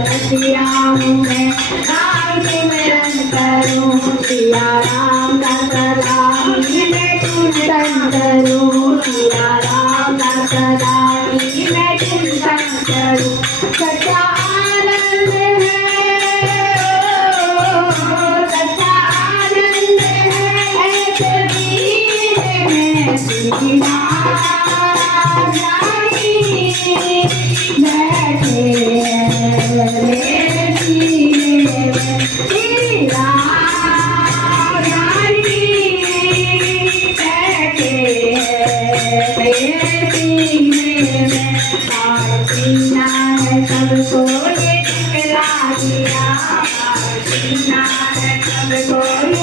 रसिया हूँ मैं, राम सिमरन करूँ सिया राम का सदा ही मैं चिंतन करूँ, सिया राम का सदा ही मैं चिंतन करूँ। सच्चा आनंद है, सच्चा आनंद है कबीर में सीधा सबको ये दिखला दिया, सबको